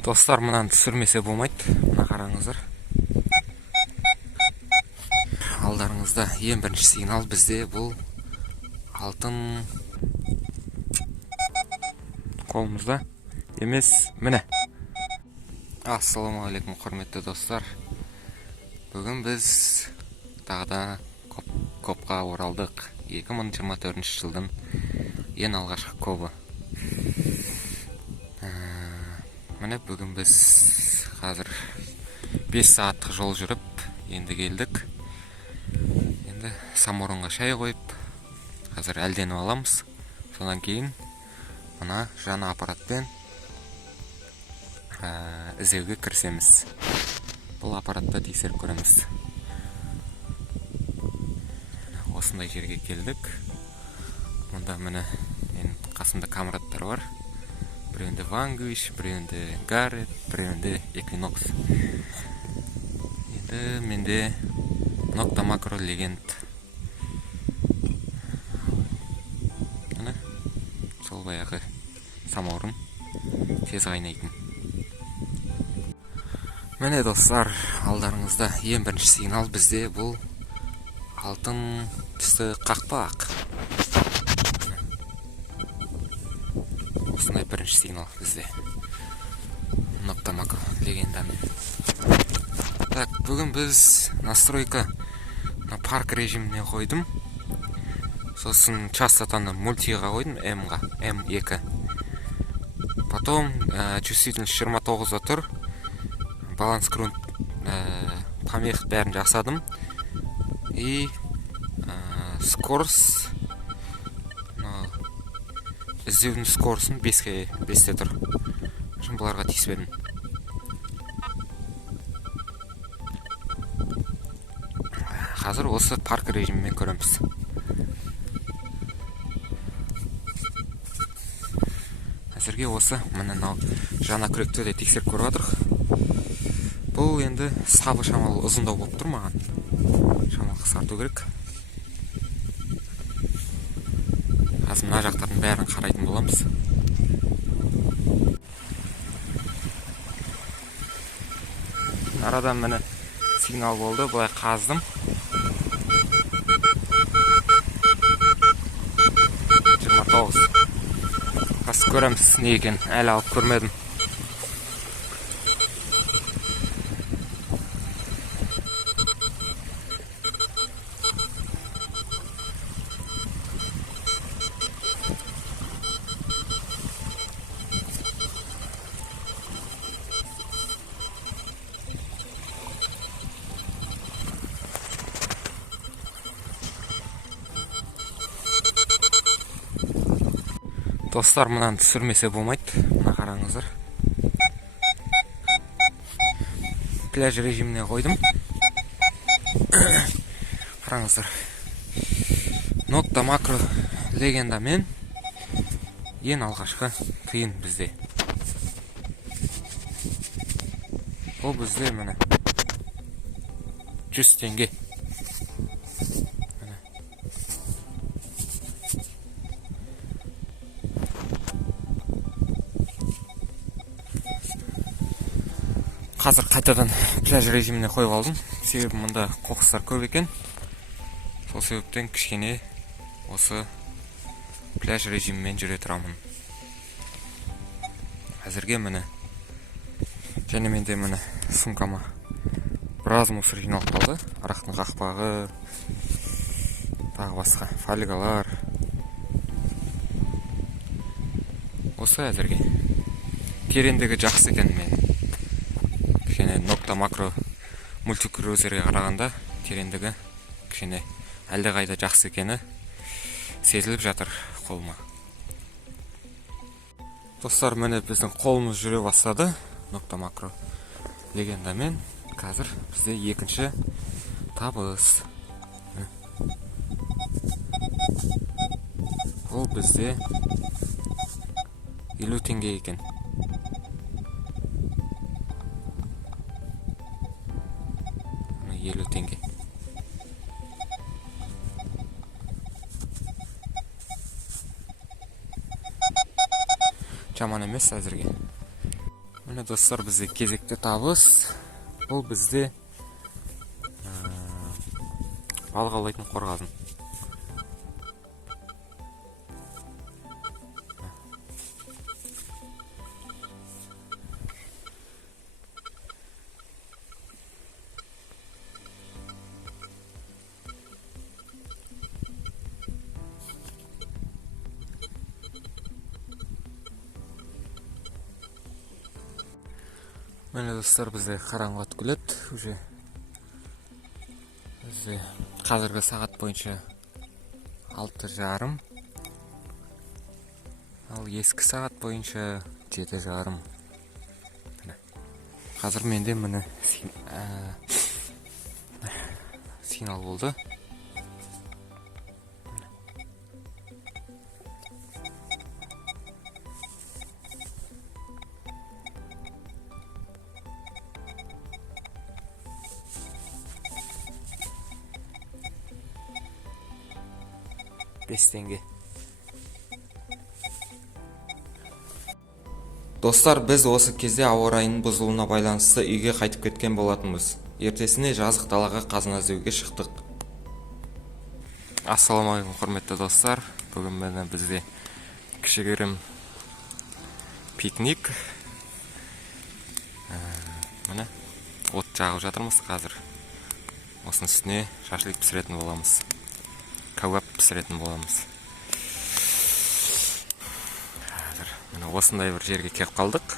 Достар, мынаны түсірмесе болмайды. Мына қараңыздар. Алдарыңызда ең бірінші сигнал бізде бұл алтын қолымызда емес. Міне. Ассалаумағалейкум, құрметті достар. Бүгін біз тағыда копқа оралдық. 2024 жылдың ең алғашқы кобы. Міне бүгін біз қазір 5 сағаттық жол жүріп енді келдік. Енді самаурынға шай қойып, қазір әлденіп аламыз. Содан кейін мына жаңа аппаратпен іздеуге кірісеміз. Бұл аппаратта тексеріп көреміз. Осындай жерге келдік. Мұнда міне мен қасымда камераттар бар. Біреуінде Vanquish, біреуінде Garrett, біреуінде Equinox. Енді менде Nocta Macro Legend. Міне сол баяғы самаурын тез қайнайтын. Міне достар, алдарыңызда ең бірінші сигнал бізде бұл алтын түсті қақпақ. Осындай бірінші сигнал бізде. Nocta Macro Legendaмен. Так, бүгін біз настройка парк режиміне қойдым. Сосын частотаны мультиға қойдым, M2. Потом чувствительность 29-да тұр. Баланс грунт помех бәрін жасадым. И скорость іздеудің скорсын 5-те тұр. Şimdi бұларға тиіспедім. Қазір осы парк режимімен көреміз. Әзірге осы міне жаңа күректі де тексеріп көріп отырық. Бұл енді сабы шамалы ұзындау болып тұр маған. Шамалы қысқарту керек. Қазір мына жақтардың бәрін қарайтын боламыз. Арадан міне сигнал болды, бұлай қаздым. Қазір көреміз не екен, әлі алып көрмедім. Достар, мынаны түсірмесе болмайды. Мына қараңыздар. Пляж режиміне қойдым. Қараңыздар. Nocta Macro Legendaмен ең алғашқы тиын бізде. Ол бізде міне 100 теңге. Қазір қайтадан пляж режиміне қойып алдым. Себебі мұнда қоқыстар көп екен. Сол себептен кішкене осы пляж режимімен жүре тұрамын. Әзірге міне. Және менде міне сумкама біраз мусор жиналып қалды. Арақтың қақпағы, тағы басқа фольгалар. Осы әзірге. Тереңдігі жақсы екен мен. Nocta Macro мультикрузерге қарағанда тереңдігі кішкене әлде қайда жақсы екені сезіліп жатыр қолыма. Достар, міне біздің қолымыз жүре бастады. Nocta Macro Legendaмен қазір бізде екінші табыс. Ол бізде 50 теңге екен. теңге. Жаман емес әзірге. Міне достар, бізде кезекті табыс. Бұл бізде балық аулайтын қорғазын. Міне достар, бізде қараңғы атып келеді. Уже бізде қазіргі сағат бойынша 6:30. Ал ескі сағат бойынша 7:30. Қазір менде міне сигнал болды. $5. Достар, біз осы кезде ауа райының бұзылуына байланысты үйге қайтып кеткен болатынбыз. Ертесіне жазық далаға қазына іздеуге шықтық. Ассаламағалейкум құрметті достар. Бүгін міне бізде кішігірім пикник. Міне от жағып жатырмыз қазір. Осының үстіне шашлик пісіретін боламыз. Кәуап пісіретін боламыз. Міне осындай бір жерге келіп қалдық.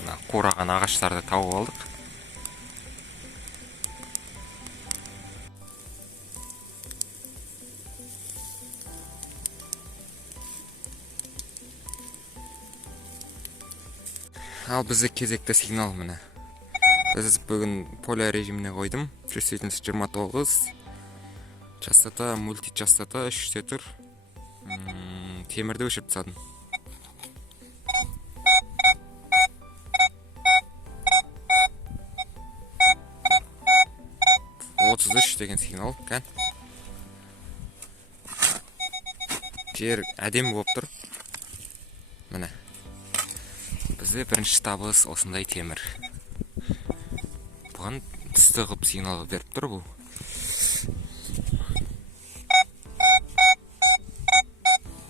Мына қураған ағаштарды тауып алдық. Ал бізде кезекті сигнал міне. Біз бүгін поля режиміне қойдым. 329. Частота, мультичастота 3-те тұр. Темірді өшіріп тастадым. $33 деген сигнал. Жер әдемі болып тұр. Міне. Бізде бірінші табыс осындай темір. Бұған түсті ғып сигнал беріп тұр бұл.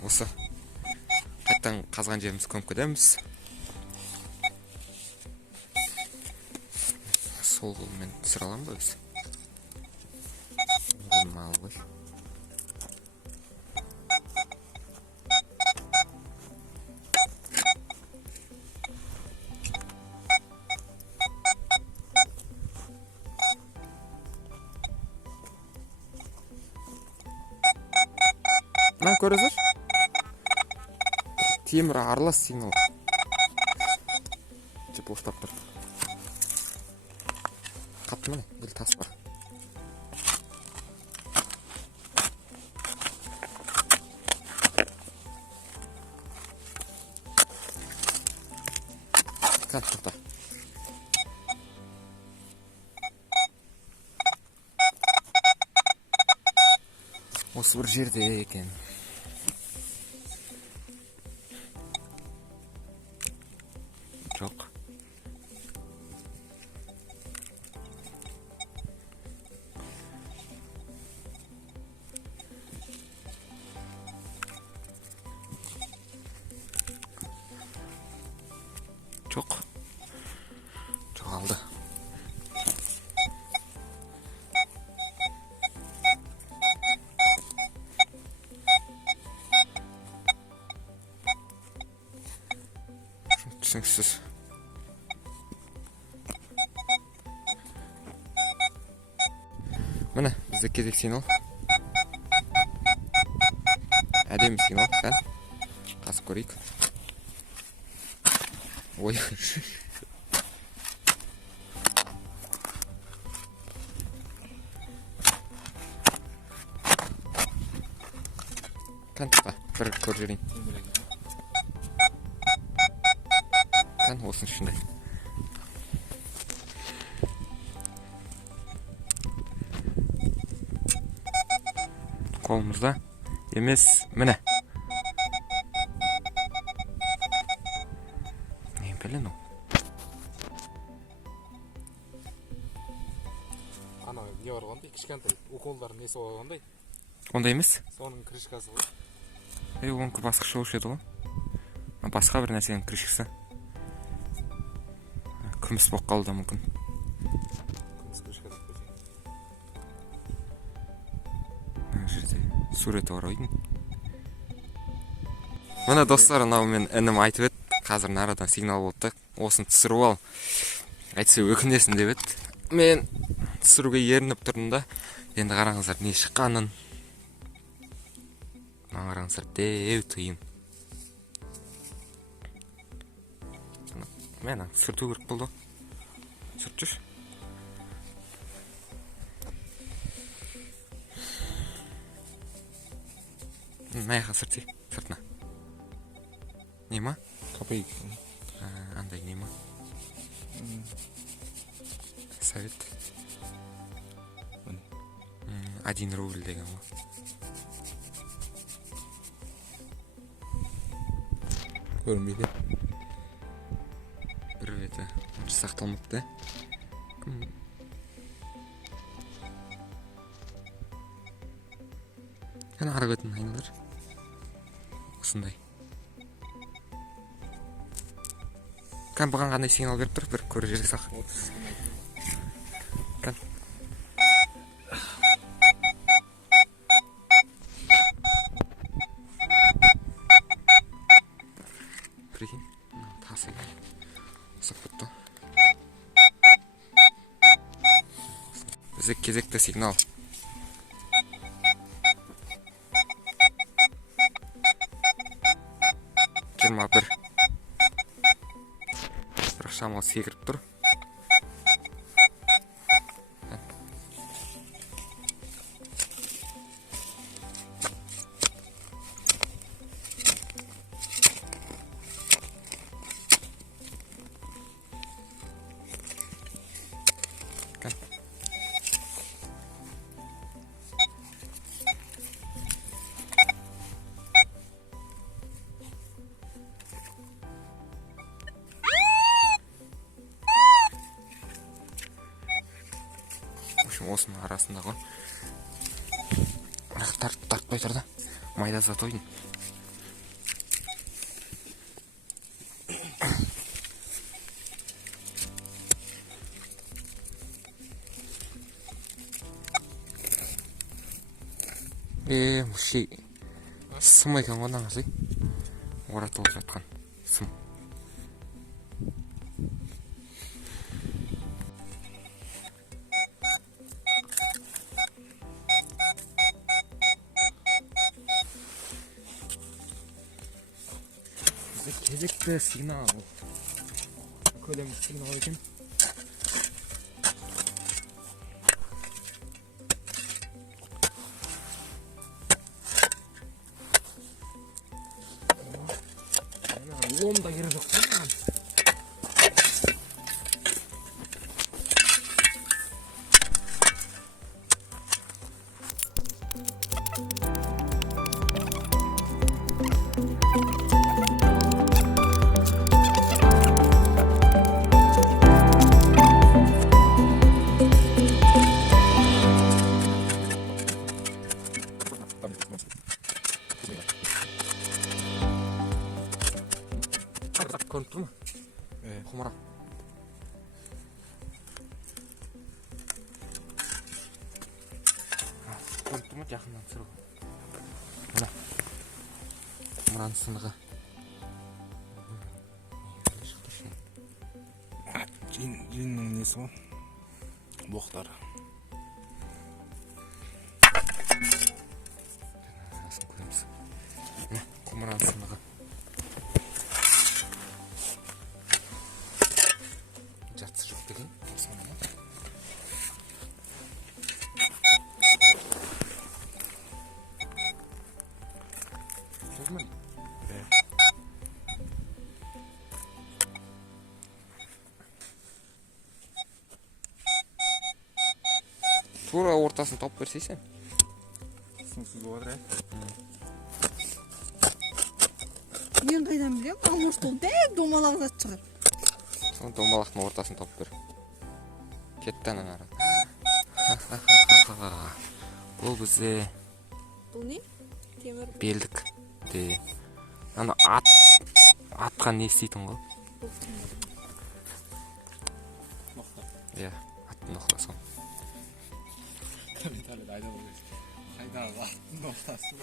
Осы қайттан қазған жеріміз көміп кетеміз. Сол қолмен түсіре аламын ба біз? Мына көресіз? Темір аралас сигнал. Теплоштап тұр. Қатты міне, бір тас бар. Тоқта. Осы бір жерде екен. Жоқ. Жоқ. Жоғалды. Түсініксіз. Міне, бізде кезек сигнал. Әдемі сигнал, қасып көрейік. Ой. Тұқа, бір көр жерейін. Осының ішінде. Қолымызда Емес, міне. Не білін ол? Ана не бар ғой, кішкентай уколдардың несі болғандай. Ондай емес? Соның крышкасы ғой. Оныкі басқаша болушы еді ғой. Басқа бір нәрсенің крышкасы. Күміс болып қалды мүмкін. Күміс крышка деп қойды. Мына жерде суреті бар ойдың. Мына достар, анау мен інім айтып еді, қазір нарадан сигнал болды. Осын түсіріп ал. Айтса өкінесің деп еді. Мен түсіруге ерініп тұрдым да. Енді қараңыздар не шыққанын. Қараңыздар деу тиын. Мен сүрту керек болды. Сүрт жүрші. Маяқа сүртсей, сыртына. Не ма? Копейк. Андай не ма? Совет. 1 рубль деген ғой. Көрінбейді. Бір беті сақталмапты. Яна ары бетін айналар. Осындай. Кән бұған қандай сигнал беріп тұр? Бір көрі жерге сақ. Кән. Прикинь. Тасы. Сақ бұтты. Бізде кезекті сигнал. Бір шамал секіріп тұр. Осының арасында ғой. Тартпай тұр да. Майда зат ойдың. Мұши. Сым екен ғой нағыз. Оратылып жатқан сым. Кезекті сигнал. Көлемді сигнал екен. Ломда керек жоқ. Көрініп тұр ма? Құмыра. Көрініп тұр ма? Жақыннан түсір ғой. Мына. Құмыраның сынығы. Жиннің несі ғой? Боқтары. Құмыраның сынығы. Жартысы жоқ деген. Тура ортасын тауып берсейсен. Сынсыз болады. Мен қайдан білем? А может ол дәл домалақ зат шығар. Сол домалақтың ортасын тауып бер. Кетті анан ары. Бұл бізде Бұл не? Темір. белдік. Ана атқа не істейтін ғой? Иә, аттың ноқтасы. Қайдағы аттың ноқтасы.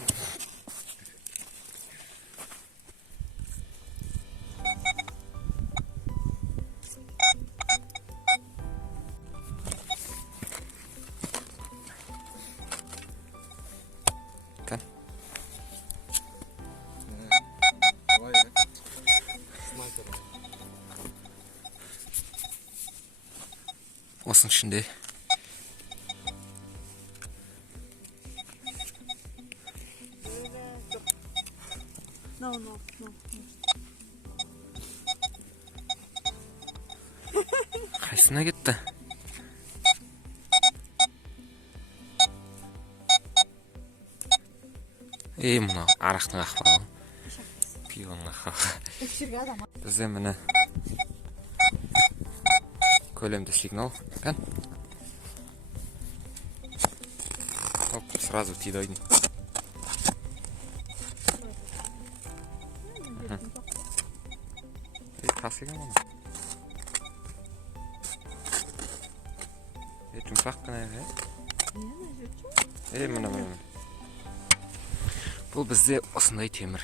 Кән. Осының ішінде No. қайсына кетті? Мына арақтың ақпағы. Пивоның ақпағы. Тексерге адам. Бізде міне көлемді сигнал. Кән. Оп, сразу тиді ойдың. Тас екен оны. Жұмсақ қана екен. Міне. Бұл бізде осындай темір.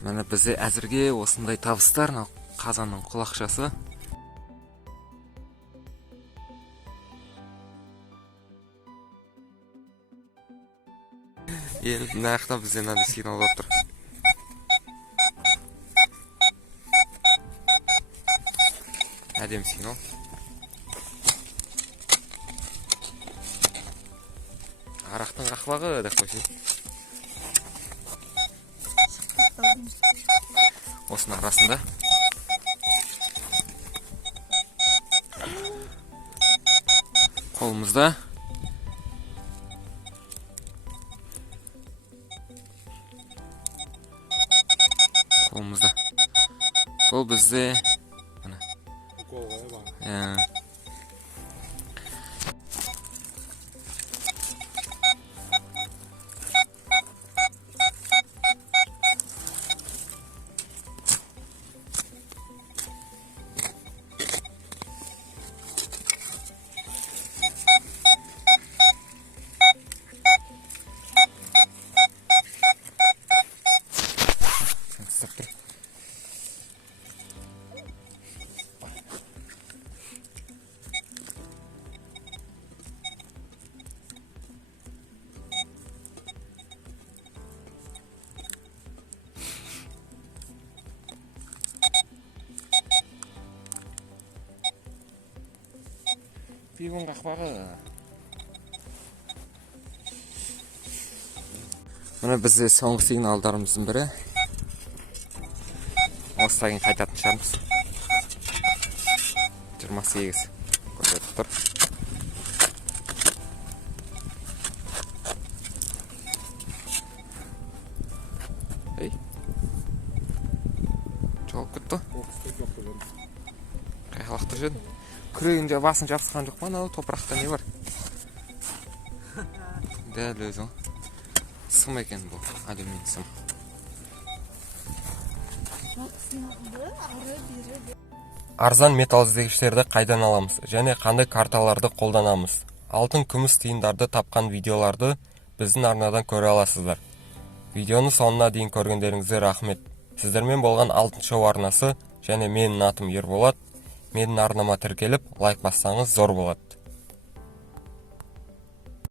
Міне бізде әзірге осындай табыстар. Қазанның құлақшасы. Енді мына жақта бізде мынандай сигнал болып тұр. Әдемі сигнал. Арақтың қақпағы деп қойшы. Осының арасында қолымызда бұл бізде пивон қақпағы. Мына бізде соңғы сигналдарымыздың бірі. Осыдан кейін қайтатын шығармыз. 28 көрсетіп тұр. Жоғып кетті. Қайқалақты жүрді. Күрегін басын жапсыған жоқ па, анау топырақта не бар? Дәл өзі. Сым екен бұл, алюминий сым. Арзан металл іздегіштерді қайдан аламыз және қандай карталарды қолданамыз? Алтын, күміс тиындарды тапқан видеоларды біздің арнадан көре аласыздар. Видеоны соңына дейін көргендеріңізге рахмет. Сіздермен болған Алтын шоу арнасы және менің атым Ерболат. Менің арнама тіркеліп, лайк бассаңыз зор болады.